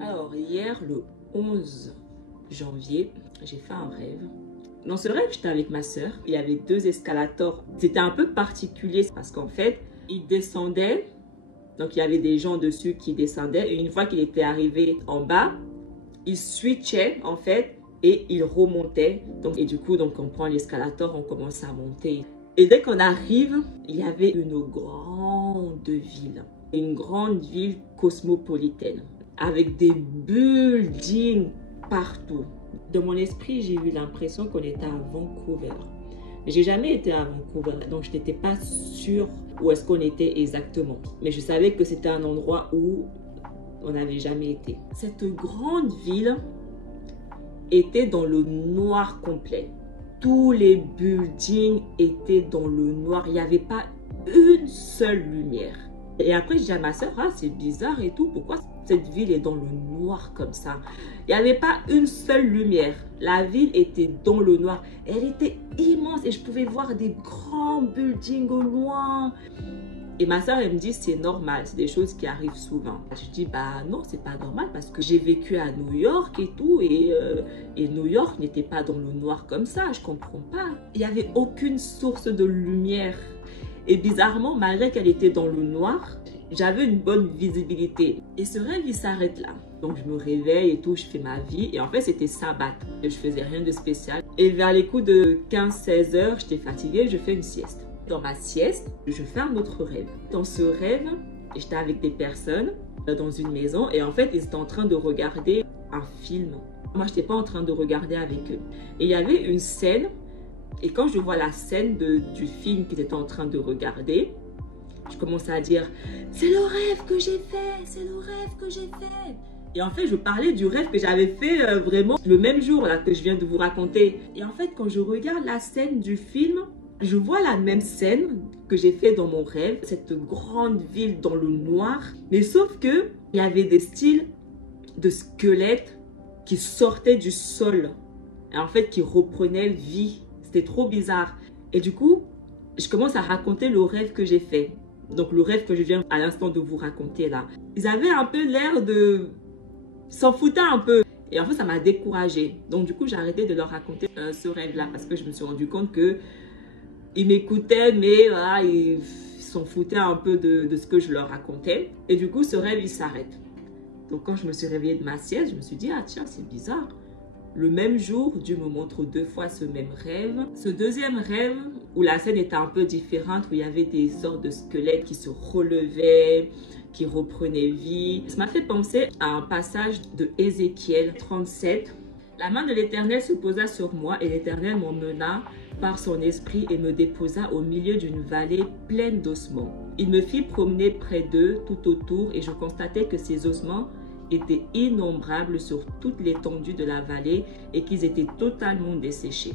Alors, hier, le 11 janvier, j'ai fait un rêve. Dans ce rêve, j'étais avec ma soeur. Il y avait deux escalators. C'était un peu particulier parce qu'en fait, ils descendaient. Donc, il y avait des gens dessus qui descendaient. Et une fois qu'il était arrivé en bas, il switchait en fait et il remontait. Et du coup, on prend l'escalator, on commence à monter. Et dès qu'on arrive, il y avait une grande ville. Une grande ville cosmopolitaine, avec des buildings partout. Dans mon esprit, j'ai eu l'impression qu'on était à Vancouver. Mais j'ai jamais été à Vancouver, donc je n'étais pas sûre où est-ce qu'on était exactement. Mais je savais que c'était un endroit où on n'avait jamais été. Cette grande ville était dans le noir complet. Tous les buildings étaient dans le noir. Il n'y avait pas une seule lumière. Et après, je dis à ma soeur, ah, c'est bizarre et tout. Pourquoi cette ville est dans le noir comme ça? Il n'y avait pas une seule lumière. La ville était dans le noir. Elle était immense et je pouvais voir des grands buildings au loin. Et ma soeur, elle me dit, c'est normal, c'est des choses qui arrivent souvent. Je dis, bah non, c'est pas normal parce que j'ai vécu à New York et tout. Et New York n'était pas dans le noir comme ça, je comprends pas. Il n'y avait aucune source de lumière. Et bizarrement, malgré qu'elle était dans le noir, j'avais une bonne visibilité. Et ce rêve, il s'arrête là. Donc, je me réveille et tout, je fais ma vie. Et en fait, c'était sabbat. Et je faisais rien de spécial. Et vers les coups de 15-16 heures, j'étais fatiguée, je fais une sieste. Dans ma sieste, je fais un autre rêve. Dans ce rêve, j'étais avec des personnes dans une maison. Et en fait, ils étaient en train de regarder un film. Moi, je n'étais pas en train de regarder avec eux. Et il y avait une scène. Et quand je vois la scène du film qu'ils étaient en train de regarder, je commence à dire « C'est le rêve que j'ai fait, c'est le rêve que j'ai fait !» Et en fait, je parlais du rêve que j'avais fait vraiment le même jour là, que je viens de vous raconter. Et en fait, quand je regarde la scène du film, je vois la même scène que j'ai fait dans mon rêve, cette grande ville dans le noir. Mais sauf que il y avait des styles de squelettes qui sortaient du sol et en fait qui reprenaient vie. C'était trop bizarre. Et du coup, je commence à raconter le rêve que j'ai fait. Donc, le rêve que je viens à l'instant de vous raconter là. Ils avaient un peu l'air de s'en foutre un peu. Et en fait, ça m'a découragée. Donc, du coup, j'ai arrêté de leur raconter ce rêve-là parce que je me suis rendu compte que ils m'écoutaient, mais voilà, ils s'en foutaient un peu de ce que je leur racontais. Et du coup, ce rêve, il s'arrête. Donc, quand je me suis réveillée de ma sieste, je me suis dit, ah tiens, c'est bizarre. Le même jour, Dieu me montre deux fois ce même rêve. Ce deuxième rêve, où la scène était un peu différente, où il y avait des sortes de squelettes qui se relevaient, qui reprenaient vie. Ça m'a fait penser à un passage de Ézéchiel 37. La main de l'Éternel se posa sur moi et l'Éternel m'emmena par son esprit et me déposa au milieu d'une vallée pleine d'ossements. Il me fit promener près d'eux tout autour et je constatais que ces ossements étaient innombrables sur toute l'étendue de la vallée et qu'ils étaient totalement desséchés.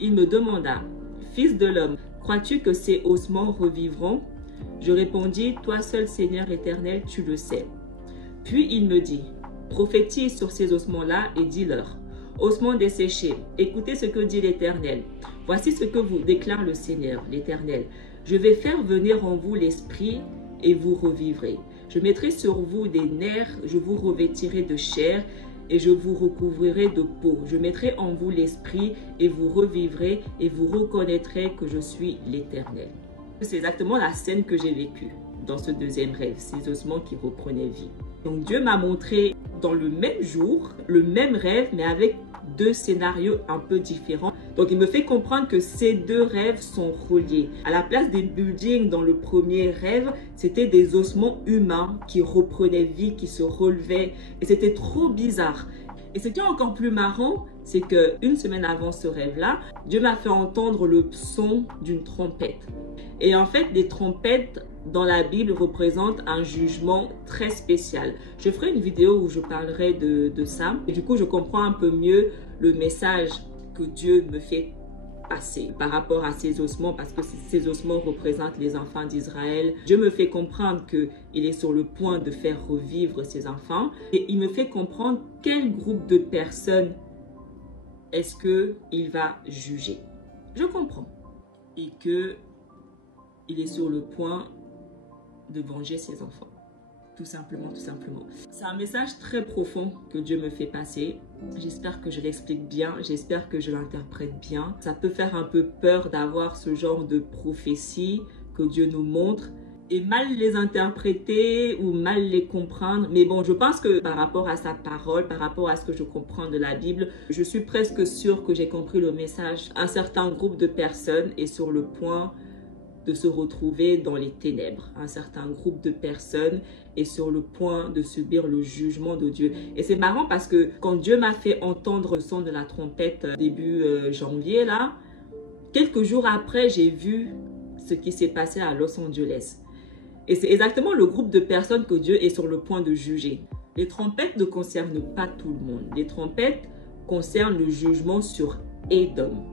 Il me demanda, « Fils de l'homme, crois-tu que ces ossements revivront ?» Je répondis, « Toi seul, Seigneur éternel, tu le sais. » Puis il me dit, « Prophétise sur ces ossements-là et dis-leur, « Ossements desséchés, écoutez ce que dit l'Éternel. Voici ce que vous déclare le Seigneur, l'Éternel. Je vais faire venir en vous l'esprit et vous revivrez. Je mettrai sur vous des nerfs, je vous revêtirai de chair et je vous recouvrirai de peau. Je mettrai en vous l'esprit et vous revivrez et vous reconnaîtrez que je suis l'Éternel. » C'est exactement la scène que j'ai vécue dans ce deuxième rêve, ces ossements qui reprenaient vie. Donc Dieu m'a montré dans le même jour, le même rêve, mais avec deux scénarios un peu différents. Donc, il me fait comprendre que ces deux rêves sont reliés. À la place des buildings dans le premier rêve, c'était des ossements humains qui reprenaient vie, qui se relevaient. Et c'était trop bizarre. Et ce qui est encore plus marrant, c'est qu'une semaine avant ce rêve-là, Dieu m'a fait entendre le son d'une trompette. Et en fait, les trompettes dans la Bible représentent un jugement très spécial. Je ferai une vidéo où je parlerai de ça. Et du coup, je comprends un peu mieux le message que Dieu me fait passer par rapport à ces ossements, parce que ces ossements représentent les enfants d'Israël. Dieu me fait comprendre qu'il est sur le point de faire revivre ses enfants. Et il me fait comprendre quel groupe de personnes est-ce qu'il va juger. Je comprends. Et qu'il est sur le point de venger ses enfants. Tout simplement, tout simplement. C'est un message très profond que Dieu me fait passer. J'espère que je l'explique bien, j'espère que je l'interprète bien. Ça peut faire un peu peur d'avoir ce genre de prophéties que Dieu nous montre et mal les interpréter ou mal les comprendre. Mais bon, je pense que par rapport à sa parole, par rapport à ce que je comprends de la Bible, je suis presque sûre que j'ai compris le message. Un certain groupe de personnes est sur le point de se retrouver dans les ténèbres. Un certain groupe de personnes est sur le point de subir le jugement de Dieu. Et c'est marrant parce que quand Dieu m'a fait entendre le son de la trompette début janvier, là, quelques jours après, j'ai vu ce qui s'est passé à Los Angeles. Et c'est exactement le groupe de personnes que Dieu est sur le point de juger. Les trompettes ne concernent pas tout le monde. Les trompettes concernent le jugement sur Édom.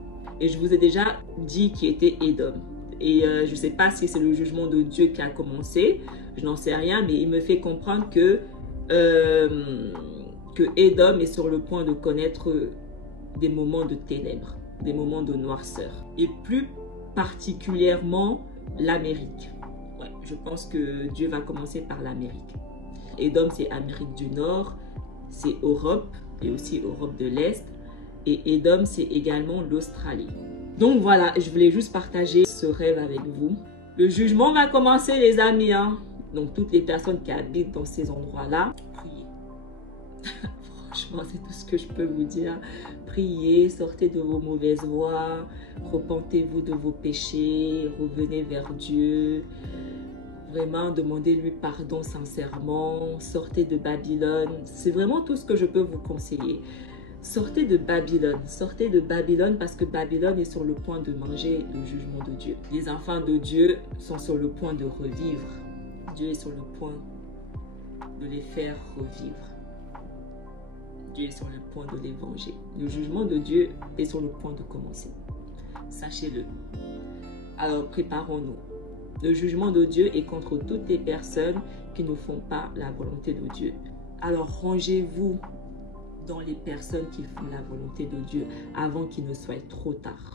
Et je vous ai déjà dit qui était Édom. Et je ne sais pas si c'est le jugement de Dieu qui a commencé, je n'en sais rien, mais il me fait comprendre que Édom est sur le point de connaître des moments de ténèbres, des moments de noirceur, et plus particulièrement l'Amérique. Ouais, je pense que Dieu va commencer par l'Amérique. Édom, c'est Amérique du Nord, c'est Europe, et aussi Europe de l'Est, et Édom, c'est également l'Australie. Donc voilà, je voulais juste partager ce rêve avec vous. Le jugement va commencer, les amis. Hein? Donc toutes les personnes qui habitent dans ces endroits-là, priez. Franchement, c'est tout ce que je peux vous dire. Priez, sortez de vos mauvaises voies, repentez-vous de vos péchés, revenez vers Dieu. Vraiment, demandez-lui pardon sincèrement. Sortez de Babylone. C'est vraiment tout ce que je peux vous conseiller. Sortez de Babylone parce que Babylone est sur le point de manger le jugement de Dieu. Les enfants de Dieu sont sur le point de revivre. Dieu est sur le point de les faire revivre. Dieu est sur le point de les venger. Le jugement de Dieu est sur le point de commencer. Sachez-le. Alors préparons-nous. Le jugement de Dieu est contre toutes les personnes qui ne font pas la volonté de Dieu. Alors rangez-vous dans les personnes qui font la volonté de Dieu avant qu'il ne soit trop tard.